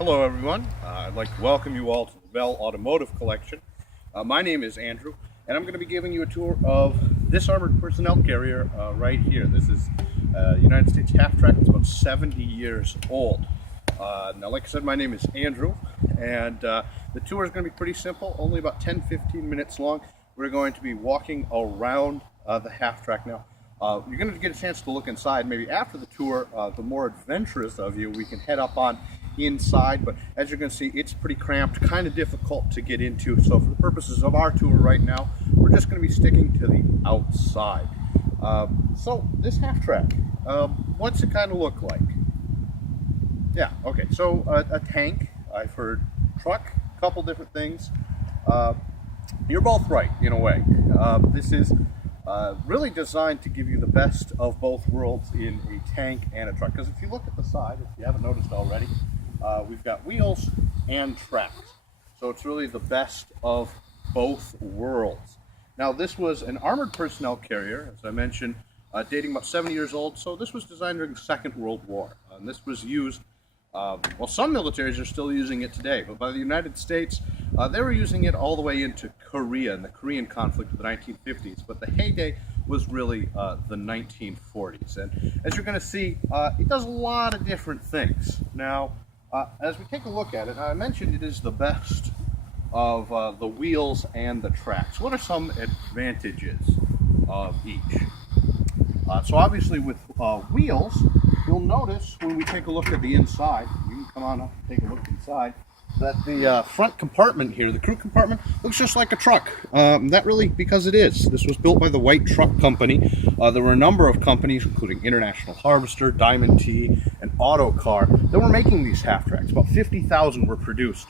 Hello everyone, I'd like to welcome you all to the Bell Automotive Collection. My name is Andrew, and I'm going to be giving you a tour of this armored personnel carrier right here. This is United States Halftrack. It's about 70 years old. Now, like I said, my name is Andrew, and the tour is going to be pretty simple, only about 10-15 minutes long. We're going to be walking around the Halftrack now. You're going to get a chance to look inside. Maybe after the tour, the more adventurous of you, we can head up on inside, but as you're going to see, it's pretty cramped, kind of difficult to get into. So for the purposes of our tour right now, we're just going to be sticking to the outside. So this Halftrack, what's it kind of look like? Yeah, okay, so a tank. I've heard truck, a couple different things. You're both right in a way. This is really designed to give you the best of both worlds in a tank and a truck. Because if you look at the side, if you haven't noticed already, we've got wheels and tracks. So it's really the best of both worlds. Now, this was an armored personnel carrier, as I mentioned, dating about 70 years old. So this was designed during the Second World War. And this was used, well, some militaries are still using it today, but by the United States, they were using it all the way into Korea, in the Korean conflict of the 1950s. But the heyday was really the 1940s. And as you're going to see, it does a lot of different things. Now, as we take a look at it, I mentioned it is the best of the wheels and the tracks. What are some advantages of each? So obviously with wheels, you'll notice when we take a look at the inside, you can come on up and take a look inside, that the front compartment here, the crew compartment, looks just like a truck. That really, because it is. This was built by the White Truck Company. There were a number of companies, including International Harvester, Diamond T, and Autocar, that were making these Halftracks. About 50,000 were produced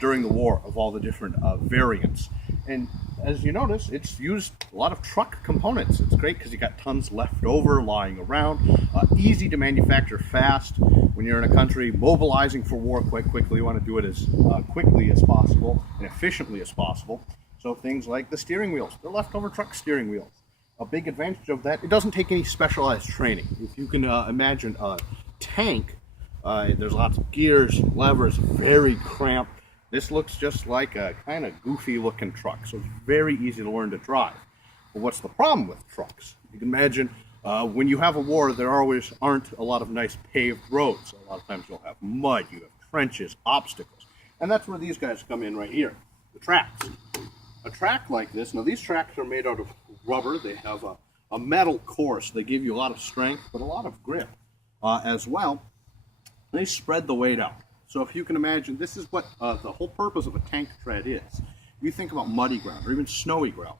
during the war of all the different variants. And as you notice, it's used a lot of truck components. It's great because you got tons left over lying around. Easy to manufacture, fast. When you're in a country mobilizing for war quite quickly, you want to do it as quickly as possible and efficiently as possible. So things like the steering wheels, they're leftover truck steering wheels. A big advantage of that, it doesn't take any specialized training. If you can imagine a tank, there's lots of gears, levers, very cramped. This looks just like a kind of goofy looking truck, so it's very easy to learn to drive. But what's the problem with trucks? You can imagine when you have a war, there always aren't a lot of nice paved roads. A lot of times you'll have mud, you have trenches, obstacles. And that's where these guys come in right here, the tracks. A track like this, now these tracks are made out of rubber. They have a metal core, so they give you a lot of strength, but a lot of grip as well. They spread the weight out. So if you can imagine, this is what the whole purpose of a tank tread is. You think about muddy ground or even snowy ground,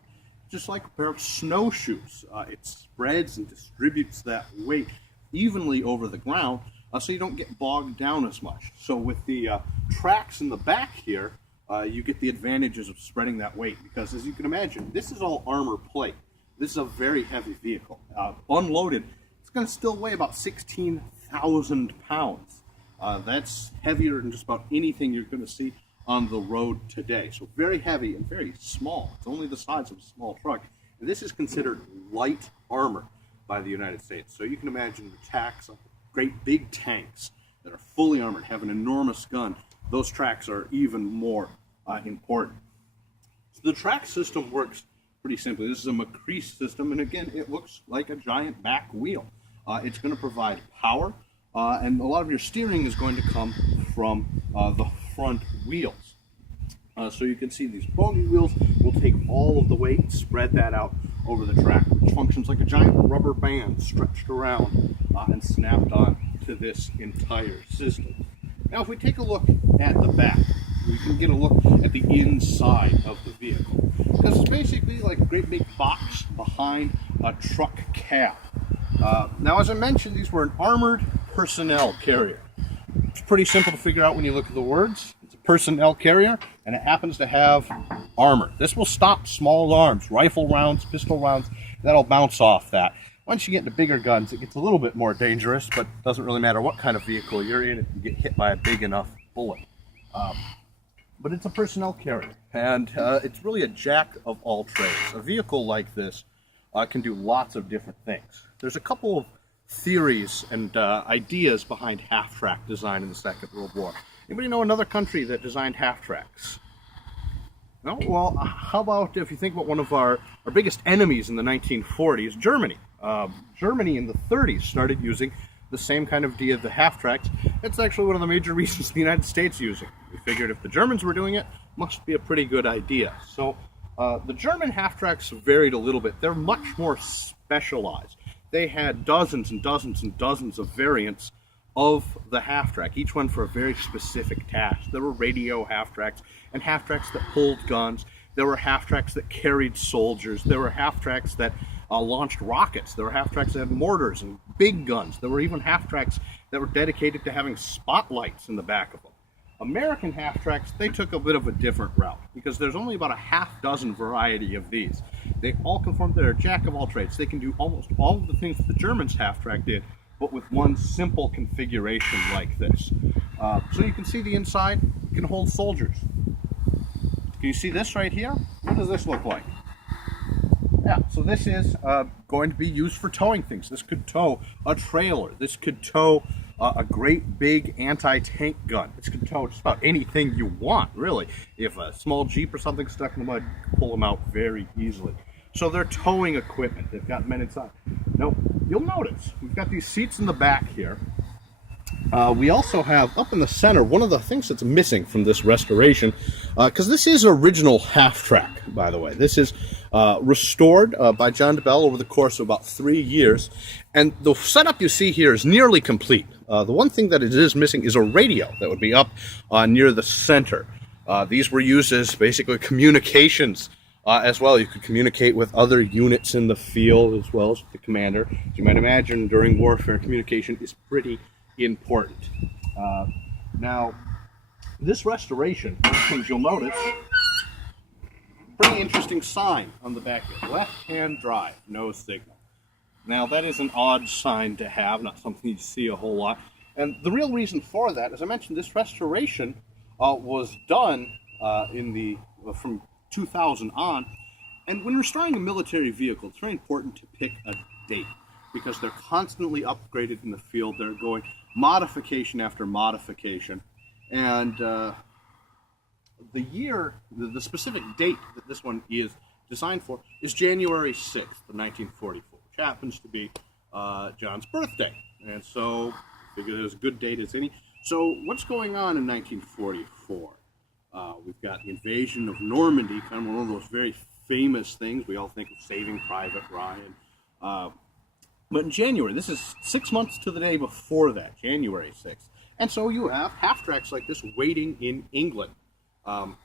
just like a pair of snowshoes. It spreads and distributes that weight evenly over the ground so you don't get bogged down as much. So with the tracks in the back here, you get the advantages of spreading that weight because, as you can imagine, this is all armor plate. This is a very heavy vehicle. Unloaded, it's going to still weigh about 16,000 pounds. That's heavier than just about anything you're going to see on the road today. So very heavy and very small. It's only the size of a small truck. And this is considered light armor by the United States. So you can imagine the attacks of great big tanks that are fully armored, have an enormous gun. Those tracks are even more important. So the track system works pretty simply. This is a McCrease system, and again, it looks like a giant back wheel. It's going to provide power. And a lot of your steering is going to come from the front wheels. So you can see these bogey wheels will take all of the weight and spread that out over the track, which functions like a giant rubber band stretched around and snapped on to this entire system. Now, if we take a look at the back, we can get a look at the inside of the vehicle. Because it's basically like a great big box behind a truck cab. Now, as I mentioned, these were an armored personnel carrier. It's pretty simple to figure out when you look at the words. It's a personnel carrier, and it happens to have armor. This will stop small arms, rifle rounds, pistol rounds. That'll bounce off that. Once you get into bigger guns, it gets a little bit more dangerous, but it doesn't really matter what kind of vehicle you're in if you get hit by a big enough bullet. But it's a personnel carrier, and it's really a jack of all trades. A vehicle like this can do lots of different things. There's a couple of theories and ideas behind half-track design in the Second World War. Anybody know another country that designed half-tracks? No? Well, how about if you think about one of our biggest enemies in the 1940s, Germany. Germany in the 30s started using the same kind of idea of the half-tracks. It's actually one of the major reasons the United States use it. We figured if the Germans were doing it, must be a pretty good idea. So the German half-tracks varied a little bit. They're much more specialized. They had dozens and dozens and dozens of variants of the half-track, each one for a very specific task. There were radio half-tracks and half-tracks that pulled guns. There were half-tracks that carried soldiers. There were half-tracks that launched rockets. There were half-tracks that had mortars and big guns. There were even half-tracks that were dedicated to having spotlights in the back of them. American half-tracks, they took a bit of a different route because there's only about a half-dozen variety of these. They all conform to their jack of all trades. They can do almost all of the things that the Germans half-track did, but with one simple configuration like this. So you can see the inside can hold soldiers. Can you see this right here? What does this look like? Yeah, so this is going to be used for towing things. This could tow a trailer. This could tow a great big anti-tank gun. This could tow just about anything you want, really. If a small Jeep or something stuck in the mud, you can pull them out very easily. So they're towing equipment. They've got men inside. Now, you'll notice we've got these seats in the back here. We also have up in the center one of the things that's missing from this restoration, because this is original half-track, by the way. This is restored by John DeBell over the course of about 3 years, and the setup you see here is nearly complete. The one thing that it is missing is a radio that would be up near the center. These were used as basically communications as well. You could communicate with other units in the field as well as the commander. As you might imagine, during warfare, communication is pretty important. Now, this restoration, one of the things you'll notice, pretty interesting sign on the back here. Left-hand drive, no signal. Now, that is an odd sign to have, not something you see a whole lot. And the real reason for that, as I mentioned, this restoration was done from 2000 on. And when restoring a military vehicle, it's very important to pick a date because they're constantly upgraded in the field. They're going modification after modification. And the the specific date that this one is designed for is January 6th of 1944, which happens to be John's birthday. And so I figured it was a good date as any. So what's going on in 1944? We've got the invasion of Normandy, kind of one of those very famous things. We all think of Saving Private Ryan. But in January, this is 6 months to the day before that, January 6th. And so you have half-tracks like this waiting in England.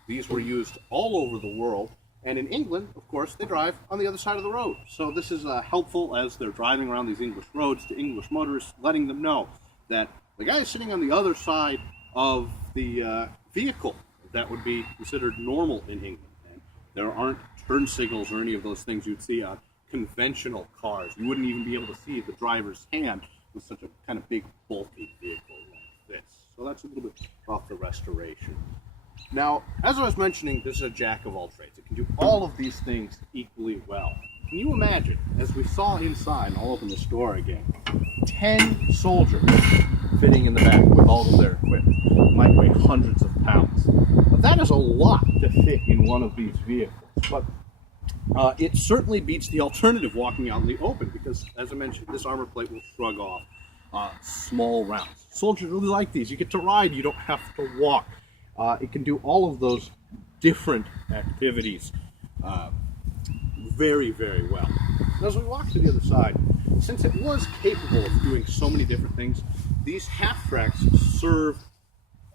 These were used all over the world. And in England, of course, they drive on the other side of the road. So this is helpful as they're driving around these English roads to English motorists, letting them know that the guy is sitting on the other side of the vehicle. That would be considered normal in England. And there aren't turn signals or any of those things you'd see on conventional cars. You wouldn't even be able to see the driver's hand with such a kind of big, bulky vehicle like this. So that's a little bit off the restoration. Now, as I was mentioning, this is a jack of all trades. It can do all of these things equally well. Can you imagine, as we saw inside, and I'll open this door again, 10 soldiers fitting in the back with all of their equipment. It might weigh hundreds of pounds. Now, that is a lot to fit in one of these vehicles, but it certainly beats the alternative walking out in the open because, as I mentioned, this armor plate will shrug off small rounds. Soldiers really like these. You get to ride, you don't have to walk. It can do all of those different activities very, very well. Now, as we walk to the other side, since it was capable of doing so many different things, these half-tracks serve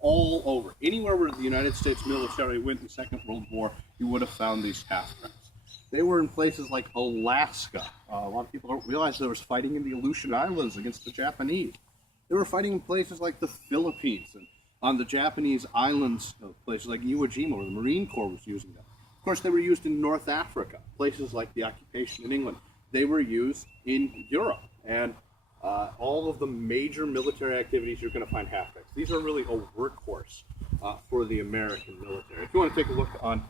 all over. Anywhere where the United States military went in the Second World War, you would have found these half-tracks. They were in places like Alaska. A lot of people don't realize there was fighting in the Aleutian Islands against the Japanese. They were fighting in places like the Philippines and on the Japanese islands, places like Iwo Jima, where the Marine Corps was using them. Of course, they were used in North Africa, places like the occupation in England. They were used in Europe, and all of the major military activities you're going to find half-tracks. These are really a workhorse for the American military. If you want to take a look on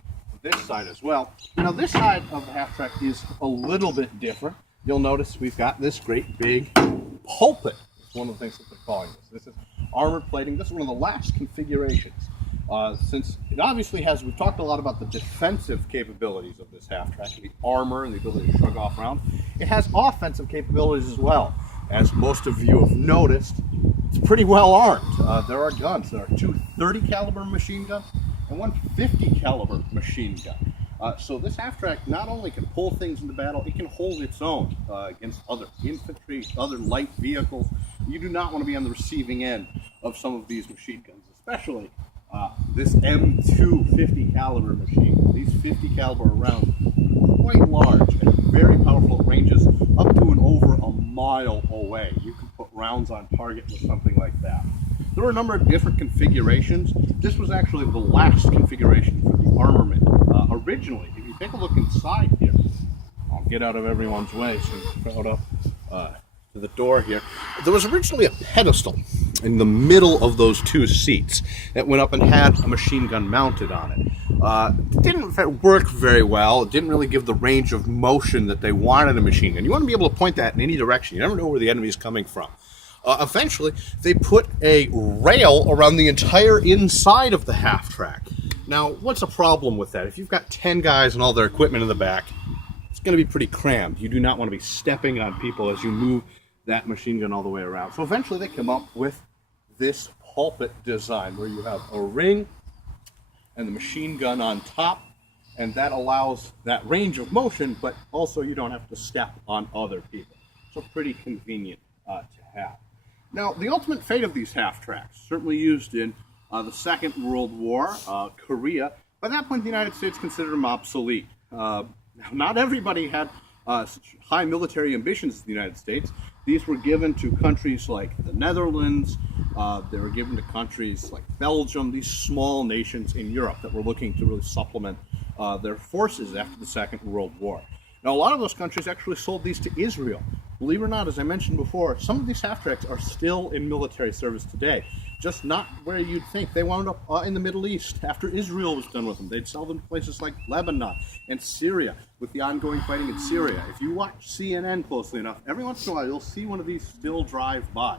this side as well. Now, this side of the half-track is a little bit different. You'll notice we've got this great big pulpit. It's one of the things that they're calling this. This is armored plating. This is one of the last configurations. Since it obviously has, we've talked a lot about the defensive capabilities of this half-track, the armor and the ability to shrug off rounds. It has offensive capabilities as well. As most of you have noticed, it's pretty well armed. There are guns. There are two 30 caliber machine guns and one 50 caliber machine gun. So this half-track not only can pull things into battle, it can hold its own against other infantry, other light vehicles. You do not want to be on the receiving end of some of these machine guns, especially this M2 50 caliber machine. These 50 caliber rounds are quite large and very powerful at ranges up to and over a mile away. You can put rounds on target with something like that. There were a number of different configurations. This was actually the last configuration for the armament. Originally, if you take a look inside here, I'll get out of everyone's way so you can crowd up to the door here. There was originally a pedestal in the middle of those two seats that went up and had a machine gun mounted on it. It didn't work very well. It didn't really give the range of motion that they wanted a machine gun. You want to be able to point that in any direction. You never know where the enemy is coming from. Eventually, they put a rail around the entire inside of the half-track. Now, what's the problem with that? If you've got 10 guys and all their equipment in the back, it's going to be pretty crammed. You do not want to be stepping on people as you move that machine gun all the way around. So eventually they come up with this pulpit design where you have a ring and the machine gun on top, and that allows that range of motion, but also you don't have to step on other people. So pretty convenient to have. Now, the ultimate fate of these half-tracks, certainly used in the Second World War, Korea. By that point, the United States considered them obsolete. Now, not everybody had such high military ambitions as the United States. These were given to countries like the Netherlands. They were given to countries like Belgium, these small nations in Europe that were looking to really supplement their forces after the Second World War. Now, a lot of those countries actually sold these to Israel. Believe it or not, as I mentioned before, some of these half-tracks are still in military service today. Just not where you'd think. They wound up in the Middle East after Israel was done with them. They'd sell them to places like Lebanon and Syria with the ongoing fighting in Syria. If you watch CNN closely enough, every once in a while you'll see one of these still drive by.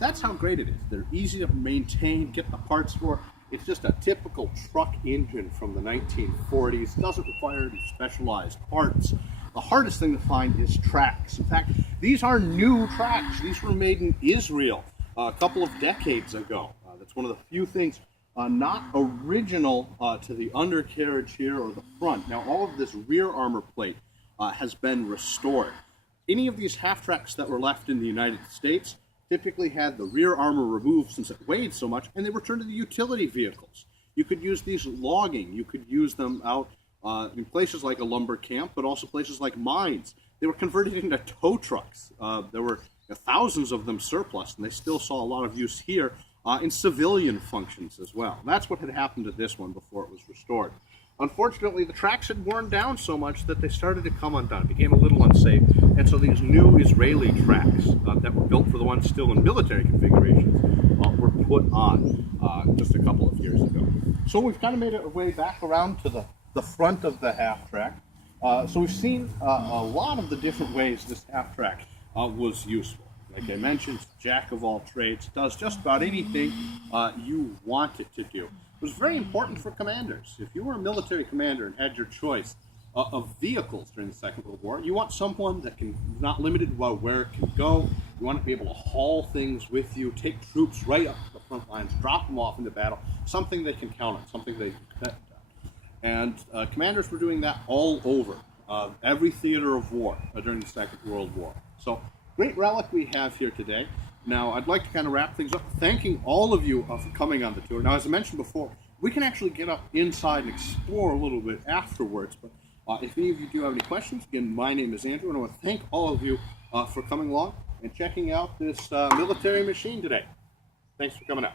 That's how great it is. They're easy to maintain, get the parts for. It's just a typical truck engine from the 1940s. It doesn't require any specialized parts. The hardest thing to find is tracks. In fact, these are new tracks. These were made in Israel a couple of decades ago. That's one of the few things not original to the undercarriage here or the front. Now, all of this rear armor plate has been restored. Any of these half-tracks that were left in the United States typically had the rear armor removed since it weighed so much, and they were turned into utility vehicles. You could use these logging. You could use them out in places like a lumber camp, but also places like mines. They were converted into tow trucks. There were thousands of them surplus, and they still saw a lot of use here in civilian functions as well. That's what had happened to this one before it was restored. Unfortunately, the tracks had worn down so much that they started to come undone, became a little unsafe, and so these new Israeli tracks that were built for the ones still in military configurations were put on just a couple of years ago. So we've kind of made our way back around to the front of the half-track. So we've seen a lot of the different ways this half-track was useful. Like I mentioned, jack of all trades, does just about anything you want it to do. It was very important for commanders. If you were a military commander and had your choice of vehicles during the Second World War, you want someone that is not limited by where it can go. You want to be able to haul things with you, take troops right up to the front lines, drop them off into battle, something they can count on, something they can depend on. And commanders were doing that all over every theater of war during the Second World War. So, great relic we have here today. Now, I'd like to kind of wrap things up, thanking all of you for coming on the tour. Now, as I mentioned before, we can actually get up inside and explore a little bit afterwards. But if any of you do have any questions, again, my name is Andrew, and I want to thank all of you for coming along and checking out this military machine today. Thanks for coming out.